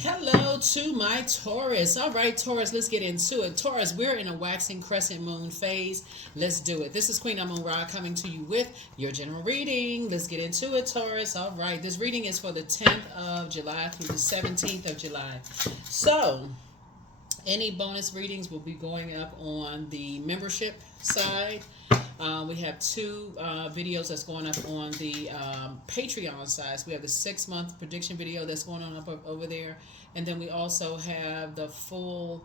Hello to my Taurus. All right, Taurus, let's get into it. Taurus, we're in a waxing crescent moon phase. Let's do it. This is Queen Amun Ra coming to you with your general reading. Let's get into it, Taurus. All right, this reading is for the 10th of July through the 17th of July. So, any bonus readings will be going up on the membership side. We have two videos that's going up on the Patreon side. So we have the 6-month prediction video that's going on up over there. And then we also have the full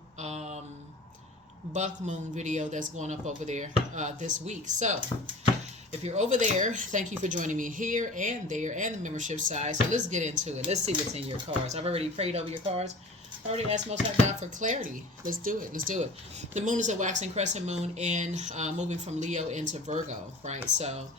Buck Moon video that's going up over there this week. So if you're over there, thank you for joining me here and there and the membership side. So let's get into it. Let's see what's in your cards. I've already prayed over your cards. I already asked Most High God for clarity. Let's do it. Let's do it. The moon is a waxing crescent moon and moving from Leo into Virgo, right? So,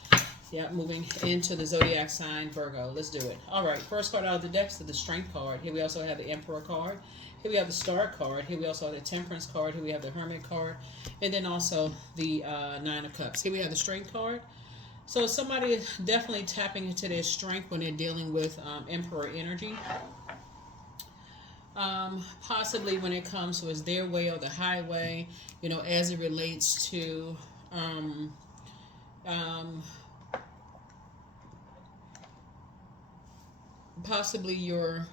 yeah, moving into the Zodiac Sign, Virgo. Let's do it. All right, first card out of the deck is the Strength card. Here we also have the Emperor card. Here we have the Star card. Here we also have the Temperance card. Here we have the Hermit card. And then also the Nine of Cups. Here we have the Strength card. So somebody is definitely tapping into their strength when they're dealing with Emperor energy. Possibly when it comes to is their way or the highway, as it relates to possibly your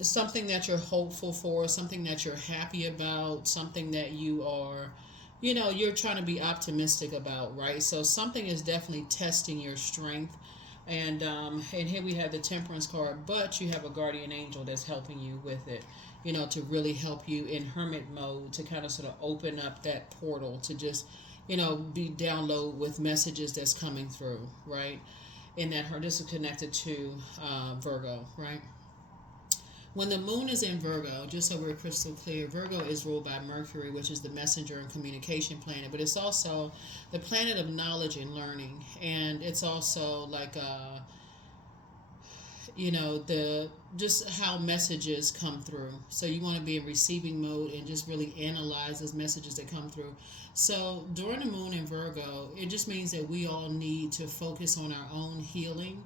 something that you're hopeful for, something that you're happy about, something that you are, you're trying to be optimistic about, right? So something is definitely testing your strength. And here we have the Temperance card, but you have a guardian angel that's helping you with it, to really help you in hermit mode to kind of sort of open up that portal to just, be download with messages that's coming through, right? In that this is connected to Virgo, right? When the moon is in Virgo, just so we're crystal clear, Virgo is ruled by Mercury, which is the messenger and communication planet, but it's also the planet of knowledge and learning. And it's also like, the just how messages come through. So you want to be in receiving mode and just really analyze those messages that come through. So during the moon in Virgo, it just means that we all need to focus on our own healing,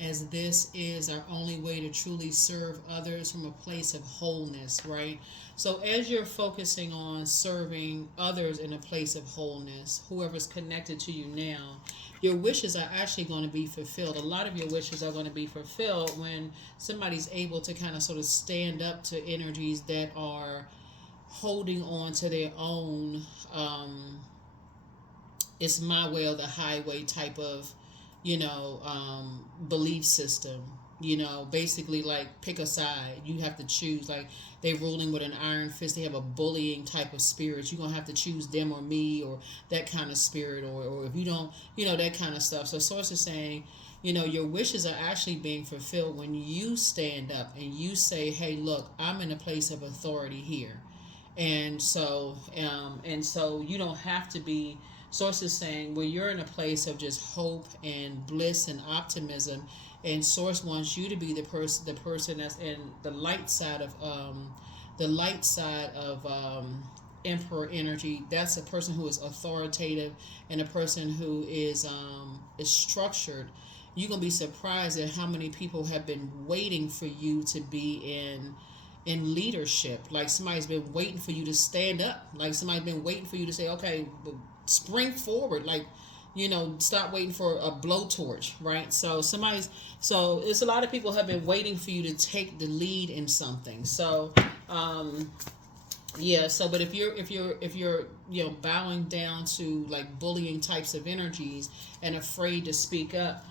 as this is our only way to truly serve others from a place of wholeness, right? So as you're focusing on serving others in a place of wholeness, whoever's connected to you now, your wishes are actually going to be fulfilled. A lot of your wishes are going to be fulfilled when somebody's able to kind of sort of stand up to energies that are holding on to their own it's my way or the highway type of belief system, basically like pick a side. You have to choose, like they ruling with an iron fist. They have a bullying type of spirit. You're going to have to choose them or me or that kind of spirit, or if you don't, that kind of stuff. So Source is saying, your wishes are actually being fulfilled when you stand up and you say, hey, look, I'm in a place of authority here. And so you don't have to be. Source is saying, well, you're in a place of just hope and bliss and optimism, and Source wants you to be the person that's in the light side of Emperor energy. That's a person who is authoritative and a person who is structured. You're gonna be surprised at how many people have been waiting for you to be in leadership. Like somebody's been waiting for you to stand up. Like somebody's been waiting for you to say, okay, spring forward. Like, stop waiting for a blowtorch, right? So it's a lot of people have been waiting for you to take the lead in something. So, but if you're bowing down to like bullying types of energies and afraid to speak up,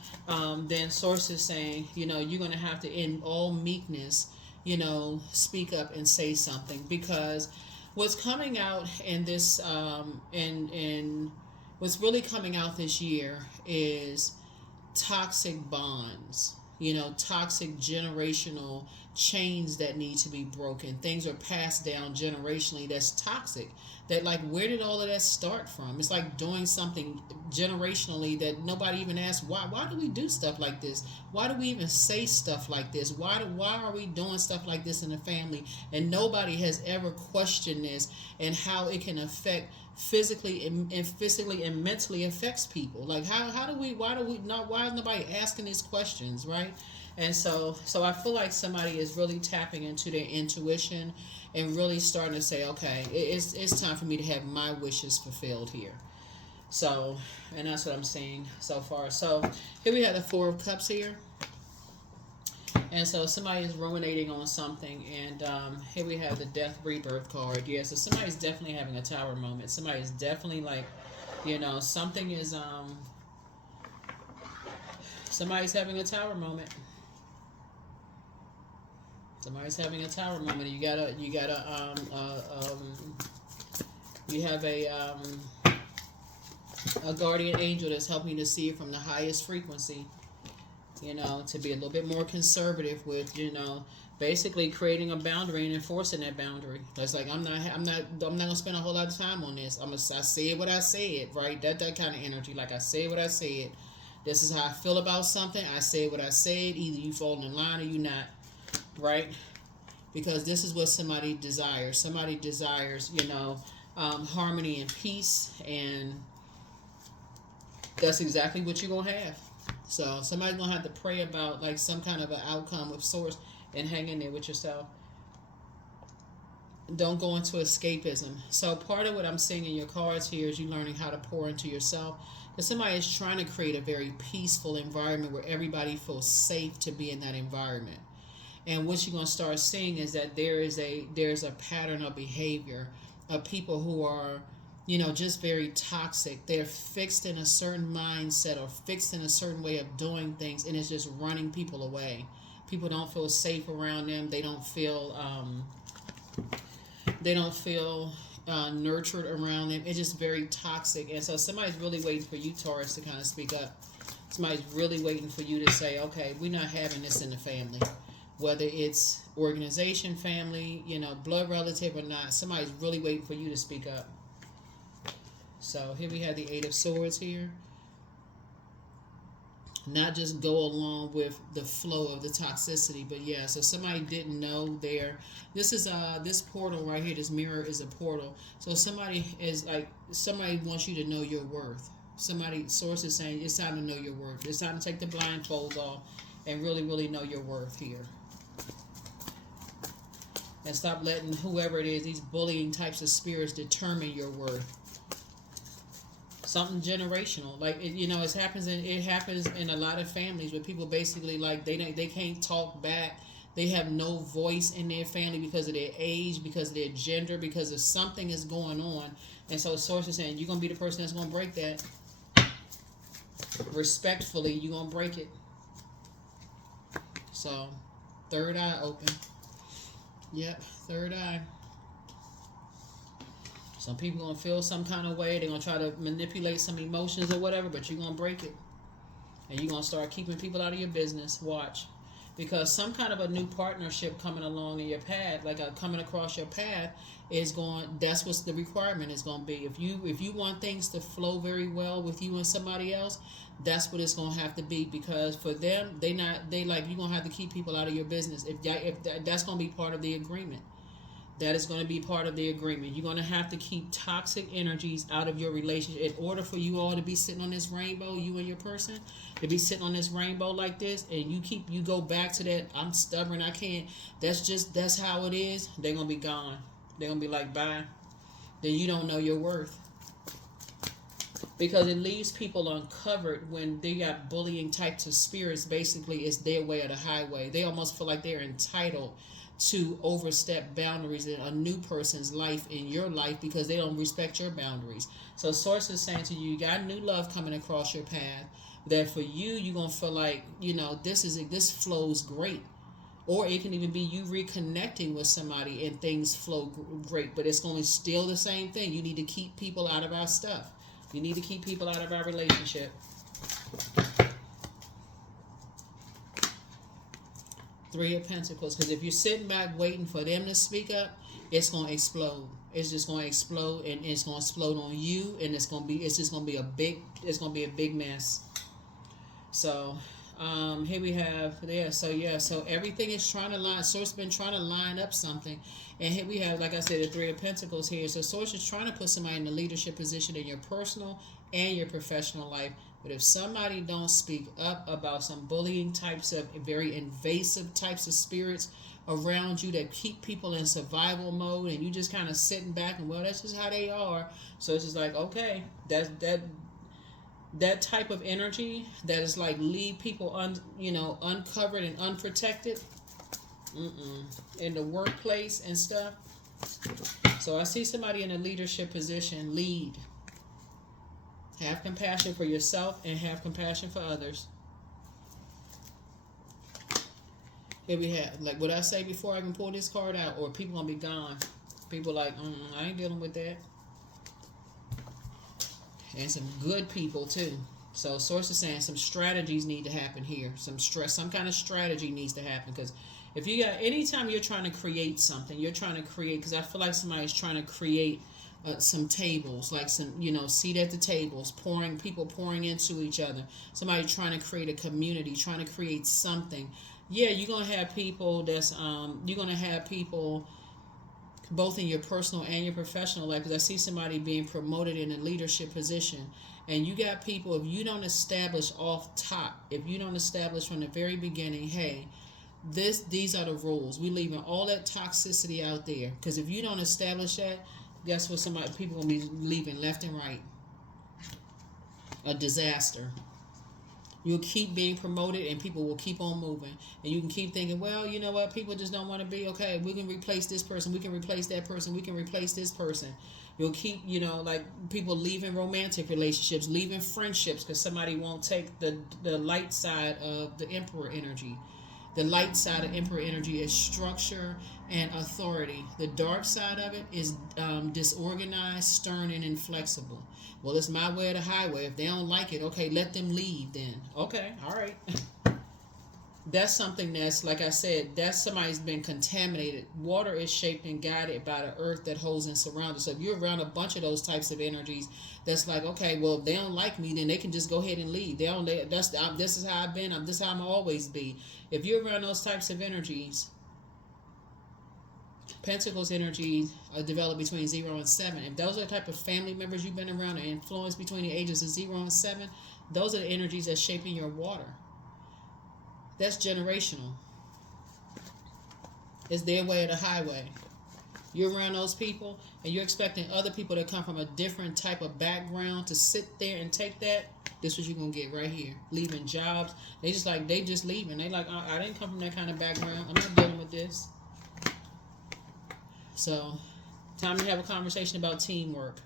then Source is saying, you're going to have to, in all meekness, speak up and say something, because what's coming out in this and what's really coming out this year is toxic bonds, toxic generational chains that need to be broken. Things are passed down generationally that's toxic. That, like, where did all of that start from? It's like doing something generationally that nobody even asked, why do we do stuff like this? Why do we even say stuff like this? Why are we doing stuff like this in the family? And nobody has ever questioned this and how it can affect physically and mentally affects people. Like, why is nobody asking these questions, right? And so I feel like somebody is really tapping into their intuition and really starting to say, okay, it's time for me to have my wishes fulfilled here. So, and that's what I'm seeing so far. So here we have the Four of Cups here. And so somebody is ruminating on something, and here we have the Death Rebirth card. Yeah, so somebody's definitely having a tower moment. Somebody's definitely like, something is somebody's having a tower moment. Somebody's having a tower moment. You have a guardian angel that's helping you to see it from the highest frequency. To be a little bit more conservative with, basically creating a boundary and enforcing that boundary. That's like I'm not gonna spend a whole lot of time on this. I said what I said, right? That kind of energy. Like I said what I said. This is how I feel about something. I said what I said. Either you fall in line or you not, right? Because this is what somebody desires. Somebody desires, harmony and peace, and that's exactly what you're gonna have. So somebody's gonna have to pray about like some kind of an outcome of sorts and hang in there with yourself. Don't go into escapism. So part of what I'm seeing in your cards here is you learning how to pour into yourself. Because somebody is trying to create a very peaceful environment where everybody feels safe to be in that environment. And what you're gonna start seeing is that there's a pattern of behavior of people who are just very toxic. They're fixed in a certain mindset or fixed in a certain way of doing things, and it's just running people away. People don't feel safe around them. They don't feel nurtured around them. It's just very toxic. And so somebody's really waiting for you, Taurus, to kind of speak up. Somebody's really waiting for you to say, okay, we're not having this in the family. Whether it's organization, family, blood relative or not, somebody's really waiting for you to speak up. So here we have the Eight of Swords here. Not just go along with the flow of the toxicity, but yeah, so somebody didn't know this portal right here, this mirror is a portal. So somebody wants you to know your worth. Source is saying it's time to know your worth. It's time to take the blindfolds off and really, really know your worth here. And stop letting whoever it is, these bullying types of spirits, determine your worth. Something generational, like it happens in a lot of families where people basically like they can't talk back. They have no voice in their family because of their age, because of their gender, because of something is going on. And so source is saying you're gonna be the person that's gonna break that. Respectfully, you're gonna break it. So third eye open. Yep, third eye. Some people gonna feel some kind of way. They're gonna try to manipulate some emotions or whatever, but you're gonna break it, and you're gonna start keeping people out of your business. Watch, because some kind of a new partnership coming along in your path, coming across your path, is going. That's what the requirement is gonna be. If you want things to flow very well with you and somebody else, that's what it's gonna have to be. Because for them, you're gonna have to keep people out of your business. If that's gonna be part of the agreement. That is going to be part of the agreement. You're going to have to keep toxic energies out of your relationship in order for you all to be sitting on this rainbow, you and your person, to be sitting on this rainbow like this, and you go back to that, I'm stubborn, I can't, that's how it is. They're going to be gone. They're going to be like, bye. Then you don't know your worth. Because it leaves people uncovered when they got bullying types of spirits. Basically, it's their way or the highway. They almost feel like they're entitled to overstep boundaries in a new person's life, in your life, because they don't respect your boundaries. So source is saying to you, you got new love coming across your path, that for you, you're going to feel like, this flows great. Or it can even be you reconnecting with somebody and things flow great, but it's going to still the same thing. You need to keep people out of our stuff. You need to keep people out of our relationship. Three of Pentacles, because if you're sitting back waiting for them to speak up, it's going to explode. It's just going to explode, and it's going to explode on you, and it's going to be a big mess. So here we have so everything is trying to line. Source been trying to line up something, and here we have, like I said, the Three of Pentacles here. So Source is trying to put somebody in a leadership position in your personal and your professional life. But if somebody don't speak up about some bullying types of very invasive types of spirits around you that keep people in survival mode, and you just kind of sitting back and, well, that's just how they are. So it's just like, okay, that type of energy that is like leave people uncovered and unprotected, in the workplace and stuff. So I see somebody in a leadership position. Lead. Have compassion for yourself and have compassion for others. Here we have, like what I say before I even pull this card out, or people gonna be gone. People like, I ain't dealing with that. And some good people too. So source is saying some strategies need to happen here. Some kind of strategy needs to happen, because if you got, anytime you're trying to create something, you're trying to create, because I feel like somebody's trying to create some tables, like some, seat at the tables, people pouring into each other. Somebody trying to create a community, trying to create something. Yeah, you're gonna have people both in your personal and your professional life. Because I see somebody being promoted in a leadership position, and you got people, if you don't establish off top, if you don't establish from the very beginning, hey, these are the rules. We leaving all that toxicity out there. Because if you don't establish that, guess what? People gonna be leaving left and right. A disaster. You'll keep being promoted, and people will keep on moving. And you can keep thinking, well, you know what? People just don't want to be, okay, we can replace this person. We can replace that person. We can replace this person. You'll keep, like people leaving romantic relationships, leaving friendships, because somebody won't take the light side of the Emperor energy. The light side of Emperor energy is structure and authority. The dark side of it is disorganized, stern, and inflexible. Well, it's my way or the highway. If they don't like it, okay, let them leave then. Okay, all right. That's something that's, like I said, that's somebody's been contaminated. Water is shaped and guided by the earth that holds and surrounds us. So if you're around a bunch of those types of energies, that's like, okay, well, if they don't like me, then they can just go ahead and leave. This is how I've been. This is how I'm always be. If you're around those types of energies, Pentacles energy developed between 0 and 7. If those are the type of family members you've been around and influenced between the ages of 0 and 7, those are the energies that's shaping your water. That's generational. It's their way or the highway. You're around those people, and you're expecting other people that come from a different type of background to sit there and take that. This is what you're going to get right here. Leaving jobs. They just leaving. They like, I didn't come from that kind of background. I'm not dealing with this. So, time to have a conversation about teamwork.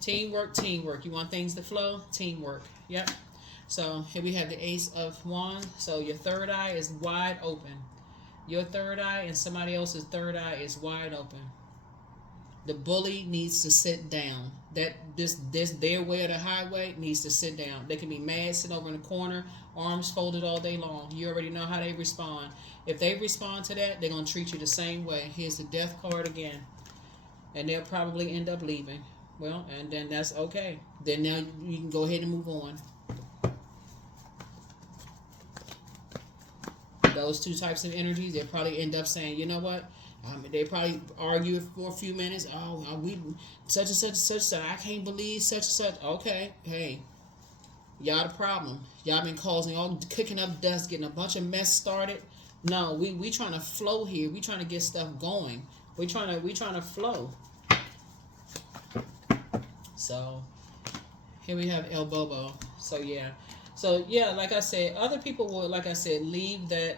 Teamwork. You want things to flow? Teamwork. Yep. So, here we have the Ace of Wands. So, your third eye is wide open. Your third eye and somebody else's third eye is wide open. The bully needs to sit down. This their way or the highway needs to sit down. They can be mad, sitting over in the corner, arms folded all day long. You already know how they respond. If they respond to that, they're going to treat you the same way. Here's the Death card again. And they'll probably end up leaving. Well, and then that's okay. Then now you can go ahead and move on. Those two types of energies, they'll probably end up saying, you know what? They probably argue for a few minutes. We such and such. I can't believe such and such. Okay, hey, y'all the problem. Y'all been causing kicking up dust, getting a bunch of mess started. No, we trying to flow here. We trying to get stuff going. We trying to flow. So here we have El Bobo. So yeah, like I said, other people will, like I said, leave that,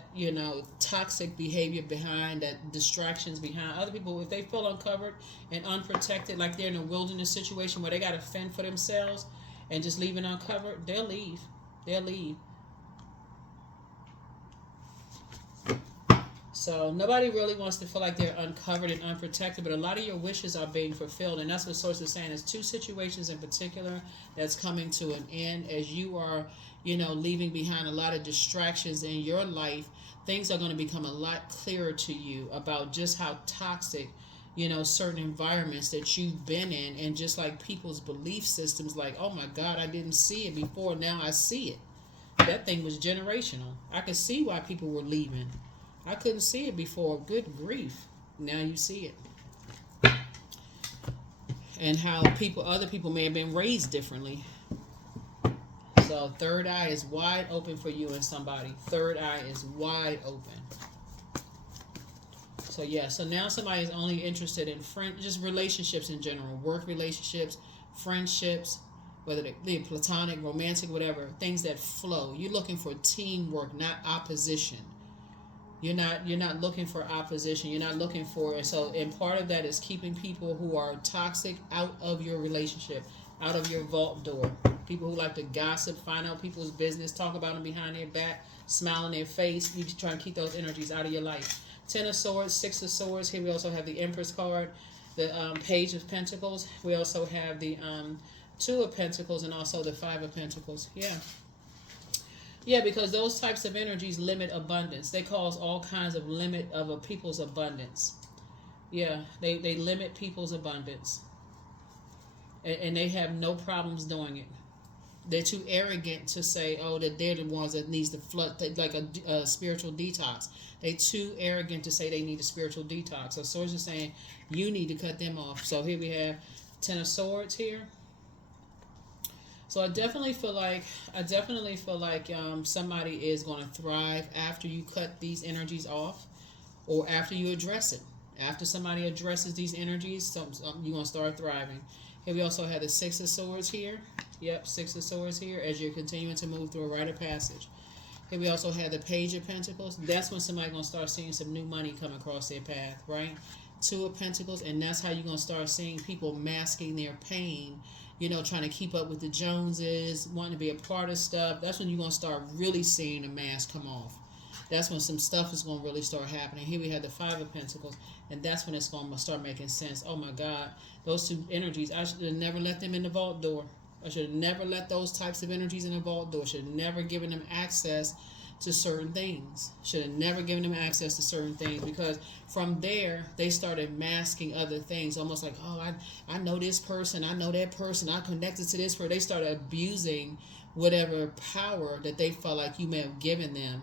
toxic behavior behind, that distractions behind. Other people, if they feel uncovered and unprotected, like they're in a wilderness situation where they got to fend for themselves and just leaving uncovered, they'll leave. So nobody really wants to feel like they're uncovered and unprotected, but a lot of your wishes are being fulfilled. And that's what Source is saying. There's two situations in particular that's coming to an end as you are, leaving behind a lot of distractions in your life. Things are going to become a lot clearer to you about just how toxic, certain environments that you've been in, and just like people's belief systems, like, oh my God, I didn't see it before. Now I see it. That thing was generational. I could see why people were leaving. I couldn't see it before. Good grief. Now you see it. And how other people may have been raised differently. So third eye is wide open for you and somebody. Third eye is wide open. So yeah, so now somebody is only interested in just relationships in general, work relationships, friendships, whether they're platonic, romantic, whatever, things that flow. You're looking for teamwork, not opposition. You're not looking for opposition. You're not looking for it. So, and part of that is keeping people who are toxic out of your relationship, out of your vault door. People who like to gossip, find out people's business, talk about them behind their back, smile in their face. You try to keep those energies out of your life. Ten of Swords, Six of Swords. Here we also have the Empress card, the Page of Pentacles. We also have the Two of Pentacles and also the Five of Pentacles. Yeah. Yeah, because those types of energies limit abundance. They cause all kinds of limit of a people's abundance. Yeah, they limit people's abundance. And they have no problems doing it. They're too arrogant to say, oh, that they're the ones that needs to flood, like a spiritual detox. They're too arrogant to say they need a spiritual detox. So Swords is saying, you need to cut them off. So here we have Ten of Swords here. So I definitely feel like somebody is going to thrive after you cut these energies off, or after you address it. After somebody addresses these energies, you're going to start thriving. Here we also have the Six of Swords here. Yep, Six of Swords here as you're continuing to move through a rite of passage. Here we also have the Page of Pentacles. That's when somebody's going to start seeing some new money come across their path, right? Two of Pentacles, and that's how you're going to start seeing people masking their pain, trying to keep up with the Joneses, wanting to be a part of stuff. That's when you're going to start really seeing the mask come off. That's when some stuff is going to really start happening. Here we have the Five of Pentacles, and that's when it's going to start making sense. Oh my God, those two energies, I should have never let them in the vault door. I should have never let those types of energies in the vault door. Should have never given them access to certain things. Should have never given them access to certain things, because from there they started masking other things, almost like, oh, I know this person, I know that person, I connected to this person. They started abusing whatever power that they felt like you may have given them,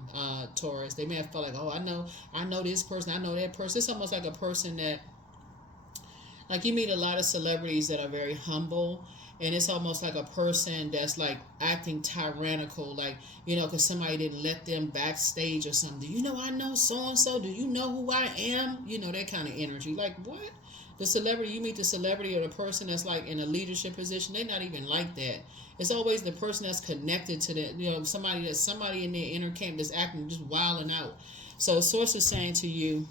Taurus. They may have felt like, oh, I know this person, I know that person. It's almost like a person that, like, you meet a lot of celebrities that are very humble, and it's almost like a person that's like acting tyrannical, like, because somebody didn't let them backstage or something. Do you know I know so-and-so? Do you know who I am? That kind of energy. Like, what? The celebrity, you meet the celebrity or the person that's like in a leadership position, they're not even like that. It's always the person that's connected to that, somebody in their inner camp that's acting, just wilding out. So Source is saying to you,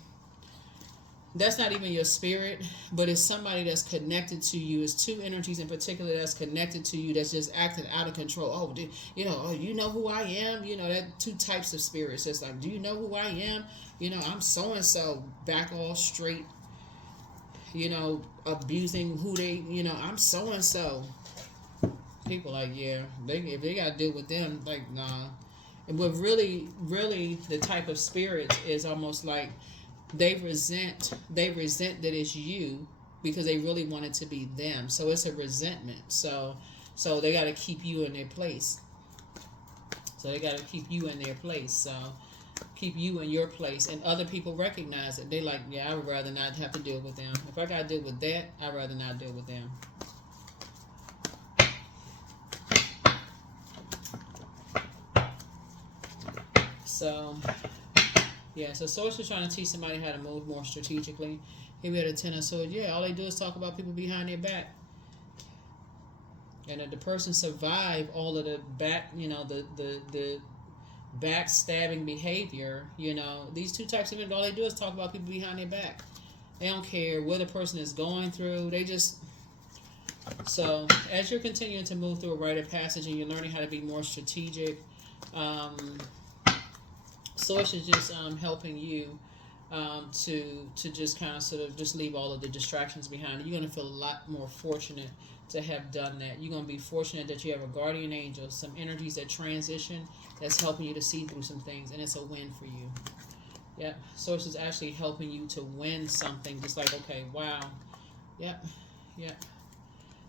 that's not even your spirit, but it's somebody that's connected to you. It's two energies in particular that's connected to you, that's just acting out of control. Oh, you know who I am? That two types of spirits. It's like, do you know who I am? I'm so-and-so, back all straight, abusing who they, I'm so-and-so. People like, yeah, if they got to deal with them, like, nah. And what really, really the type of spirit is almost like, they resent that it's you, because they really want it to be them. So it's a resentment. So they got to keep you in their place. So keep you in your place. And other people recognize it. They like, yeah, I would rather not have to deal with them. If I got to deal with that, I'd rather not deal with them. So yeah, so Source is trying to teach somebody how to move more strategically. Here we have the Ten of Swords. Yeah, all they do is talk about people behind their back. And if the person survived all of the back, the backstabbing behavior, these two types of men, all they do is talk about people behind their back. They don't care what the person is going through. They just... So as you're continuing to move through a rite of passage and you're learning how to be more strategic, Source is just helping you to just kind of sort of just leave all of the distractions behind. You're going to feel a lot more fortunate to have done that. You're going to be fortunate that you have a guardian angel, some energies that transition, that's helping you to see through some things, and it's a win for you. Yep, Source is actually helping you to win something, just like, okay, wow. Yep.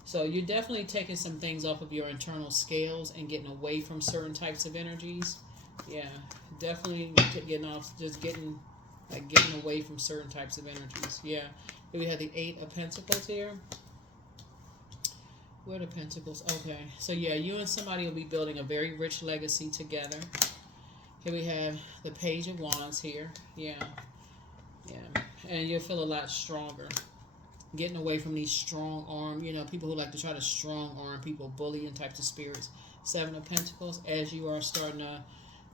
So you're definitely taking some things off of your internal scales and getting away from certain types of energies. Yeah, definitely getting away from certain types of energies. Yeah, here we have the Eight of Pentacles here. Where are the Pentacles? Okay. So yeah, you and somebody will be building a very rich legacy together. Here we have the Page of Wands here. Yeah. Yeah. And you'll feel a lot stronger. Getting away from these strong arm, people who like to try to strong arm people, bullying types of spirits. Seven of Pentacles, as you are starting to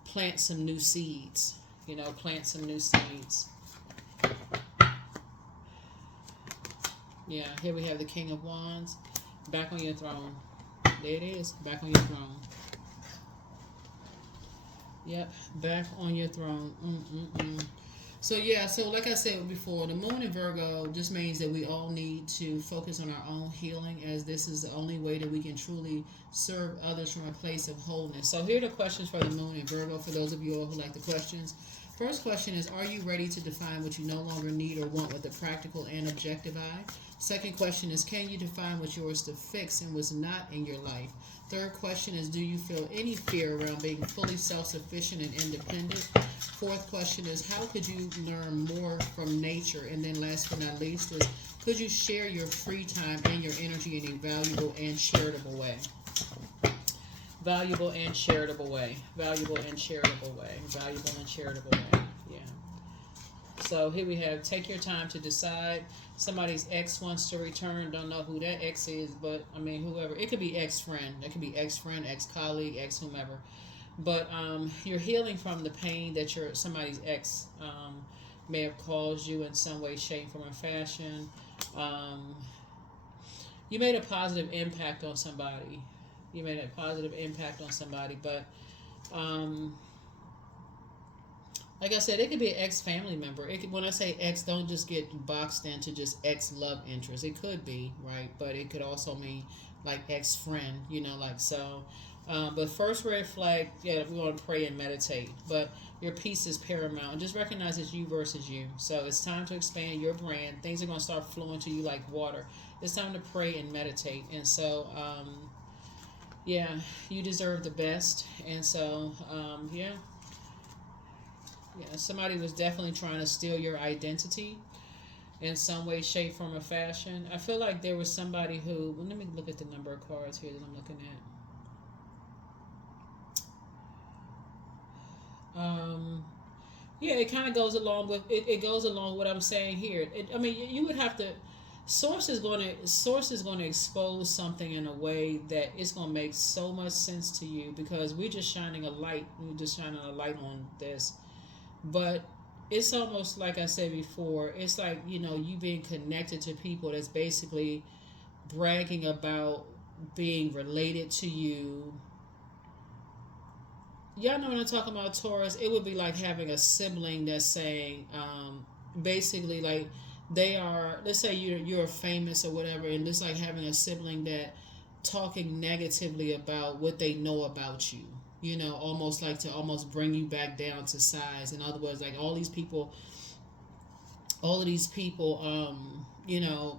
plant some new seeds. Plant some new seeds. Yeah, here we have the King of Wands. Back on your throne. There it is. Back on your throne. Yep, back on your throne. So yeah, so like I said before, the moon in Virgo just means that we all need to focus on our own healing, as this is the only way that we can truly serve others from a place of wholeness. So here are the questions for the moon in Virgo, for those of you all who like the questions. First question is, are you ready to define what you no longer need or want with a practical and objective eye? Second question is, can you define what's yours to fix and what's not in your life? Third question is, do you feel any fear around being fully self-sufficient and independent? Fourth question is, how could you learn more from nature? And then last but not least is, could you share your free time and your energy in a valuable and charitable way? Valuable and charitable way. Valuable and charitable way. Valuable and charitable way. Yeah. So here we have, take your time to decide. Somebody's ex wants to return. Don't know who that ex is, but I mean, whoever. It could be ex-friend. It could be ex-friend, ex-colleague, ex-whomever. But you're healing from the pain that somebody's ex may have caused you in some way, shape, form, or fashion. You made a positive impact on somebody. But like I said, it could be an ex-family member. When I say ex, don't just get boxed into just ex-love interest. It could be, right? But it could also mean like ex-friend, like so. But first red flag, yeah, we want to pray and meditate. But your peace is paramount. And just recognize it's you versus you. So it's time to expand your brand. Things are going to start flowing to you like water. It's time to pray and meditate. And so, yeah, you deserve the best. And so, yeah. Yeah, somebody was definitely trying to steal your identity in some way, shape, form, or fashion. I feel like there was somebody who, let me look at the number of cards here that I'm looking at. Yeah, it kind of goes along with it goes along with what I'm saying here. I mean, you would have to. Source is going to expose something in a way that it's going to make so much sense to you, because we're just shining a light. We're just shining a light on this. But it's almost like I said before, it's like, you being connected to people that's basically bragging about being related to you. Y'all know what I'm talking about, Taurus? It would be like having a sibling that's saying, basically, like, they are, let's say you're famous or whatever, and it's like having a sibling that talking negatively about what they know about you. Almost like to almost bring you back down to size. In other words, like all of these people,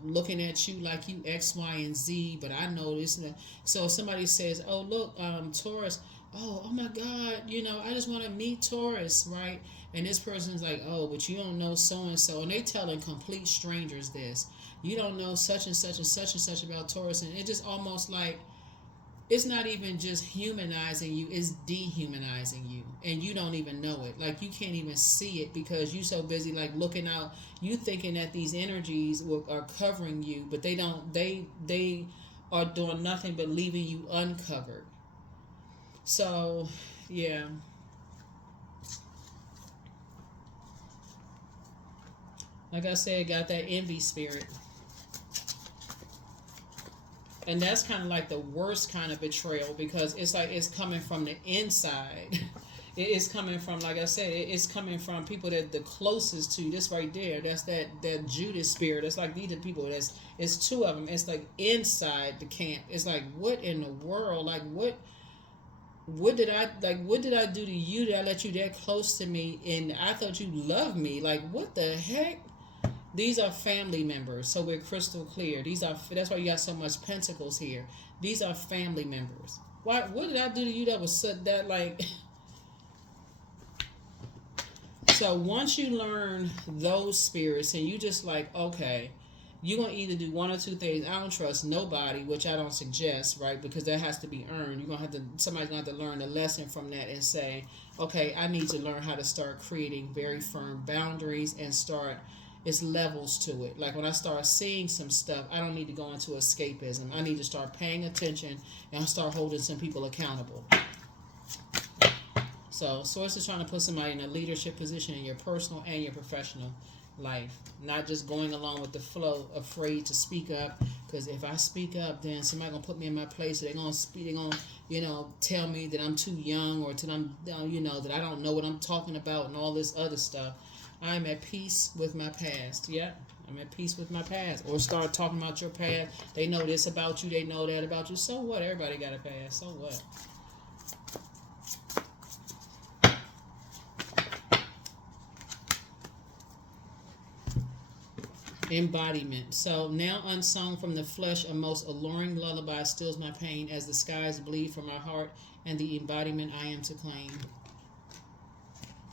looking at you like you X, Y, and Z, but I know this. So if somebody says, oh, look, Taurus, oh my God, I just want to meet Taurus, right? And this person's like, oh, but you don't know so-and-so. And they telling complete strangers this. You don't know such and such and such and such about Taurus. And it just almost like, it's not even just humanizing you, it's dehumanizing you, and you don't even know it. Like, you can't even see it because you're so busy like looking out. You thinking that these energies are covering you, but they don't. They are doing nothing but leaving you uncovered. So, yeah. Like I said, got that envy spirit. And that's kind of like the worst kind of betrayal, because it's like it's coming from the inside. It is coming from, like I said, it's coming from people that the closest to you. This right there, that's that Judas spirit. It's like these are people. It's two of them. It's like inside the camp. It's like, what in the world? Like, what did I do to you that I let you that close to me, and I thought you loved me? Like, what the heck? These are family members, so we're crystal clear. That's why you got so much pentacles here. These are family members. What did I do to you that was that like? So once you learn those spirits, and you just like, okay, you're going to either do one or two things. I don't trust nobody, which I don't suggest, right? Because that has to be earned. You're going to have to, somebody's going to have to learn a lesson from that and say, okay, I need to learn how to start creating very firm boundaries and start, it's levels to it. Like when I start seeing some stuff, I don't need to go into escapism. I need to start paying attention and start holding some people accountable. So, Source is trying to put somebody in a leadership position in your personal and your professional life. Not just going along with the flow, afraid to speak up. Because if I speak up, then somebody gonna put me in my place. They're gonna speak. They're gonna, tell me that I'm too young, or that I'm, that I don't know what I'm talking about, and all this other stuff. I'm at peace with my past. Yeah, I'm at peace with my past. Or start talking about your past. They know this about you. They know that about you. So what? Everybody got a past. So what? Embodiment. So now unsung from the flesh, a most alluring lullaby stills my pain as the skies bleed from my heart and the embodiment I am to claim.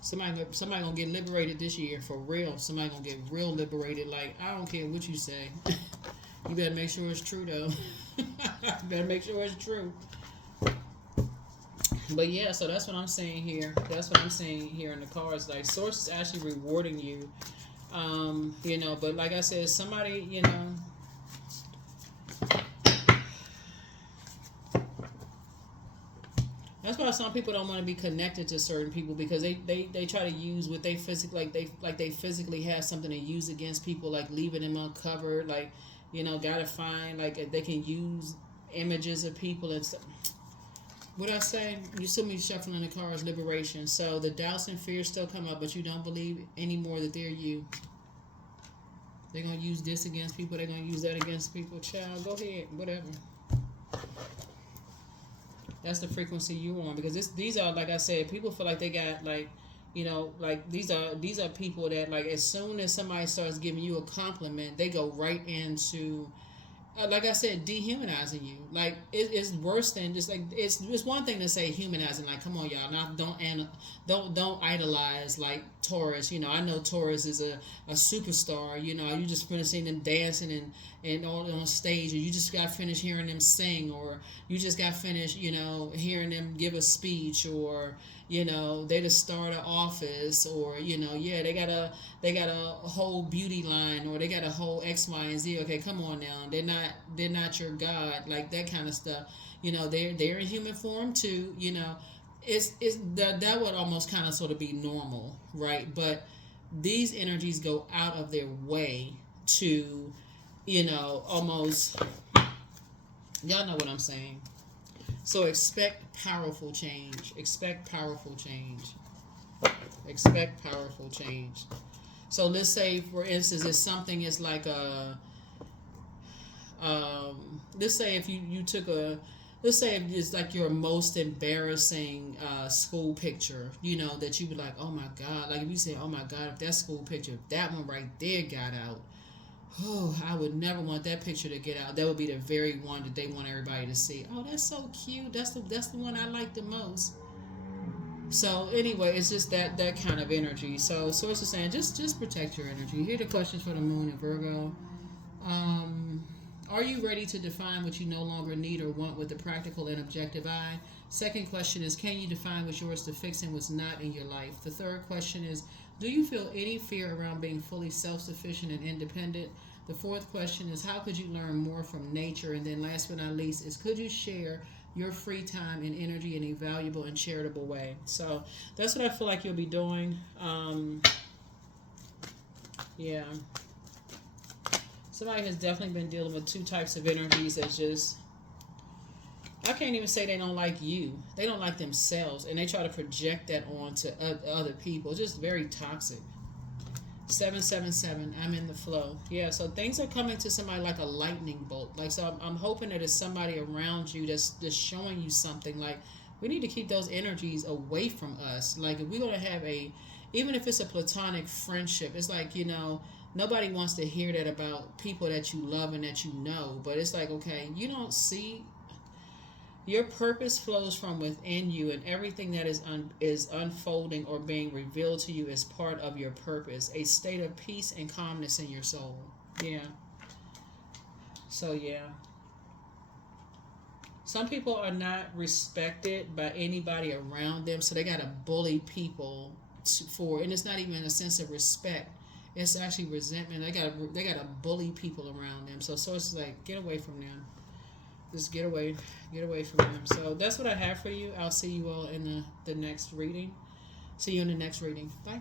Somebody gonna get liberated this year for real. Somebody gonna get real liberated. Like, I don't care what you say. You better make sure it's true though. You better make sure it's true. But yeah, so that's what I'm saying here. That's what I'm saying here in the cards. Like, Source is actually rewarding you. But like I said, somebody, that's why some people don't want to be connected to certain people, because they try to use what they physically, they physically have something to use against people, like leaving them uncovered, like, gotta find, like, they can use images of people and stuff. What I say, you see me shuffling the cards, liberation. So the doubts and fears still come up, but you don't believe anymore that they're you. They're going to use this against people. They're going to use that against people. Child, go ahead. Whatever. That's the frequency you're on. Because these are, like I said, people feel like they got, like, these are people that, like, as soon as somebody starts giving you a compliment, they go right into, like I said, dehumanizing you. Like, it's worse than just, like, it's one thing to say humanizing. Like, come on, y'all, don't idolize, like, Taurus. I know Taurus is a superstar. You just finished seeing them dancing and all on stage, or you just got finished hearing them sing, or you just got finished, hearing them give a speech, or they the star of the office, or they got a whole beauty line, or they got a whole X, Y, and Z. Okay, come on now, they're not your God, like that kind of stuff. They're in human form too. It's that would almost kind of sort of be normal, right? But these energies go out of their way to, almost, y'all know what I'm saying. So expect powerful change. Expect powerful change. Expect powerful change. So let's say, for instance, if something is like let's say if you took let's say if it's like your most embarrassing school picture, that you be like, oh my God, like if you say, oh my God, if that school picture, if that one right there got out, oh, I would never want that picture to get out. That would be the very one that they want everybody to see. Oh, that's so cute. That's the one I like the most. So anyway, it's just that kind of energy. So Source is saying, just protect your energy. Here are the questions for the Moon and Virgo. Are you ready to define what you no longer need or want with the practical and objective eye? Second question is, can you define what's yours to fix and what's not in your life? The third question is, do you feel any fear around being fully self-sufficient and independent? The fourth question is, how could you learn more from nature? And then last but not least is, could you share your free time and energy in a valuable and charitable way? So that's what I feel like you'll be doing. Yeah. Somebody has definitely been dealing with two types of energies that just, I can't even say they don't like you. They don't like themselves, and they try to project that onto other people. It's just very toxic. 777, I'm in the flow. Yeah, so things are coming to somebody like a lightning bolt. Like, so I'm hoping that there's somebody around you that's just showing you something. Like, we need to keep those energies away from us. Like, if we're going to have even if it's a platonic friendship, it's like, nobody wants to hear that about people that you love and that you know. But it's like, okay, you don't see, your purpose flows from within you, and everything that is unfolding or being revealed to you is part of your purpose, a state of peace and calmness in your soul. Yeah. So yeah, some people are not respected by anybody around them, so they gotta bully people and it's not even a sense of respect. It's actually resentment. They gotta bully people around them. So it's like, get away from them. Just get away from them. So that's what I have for you. I'll see you all in the next reading. See you in the next reading. Bye.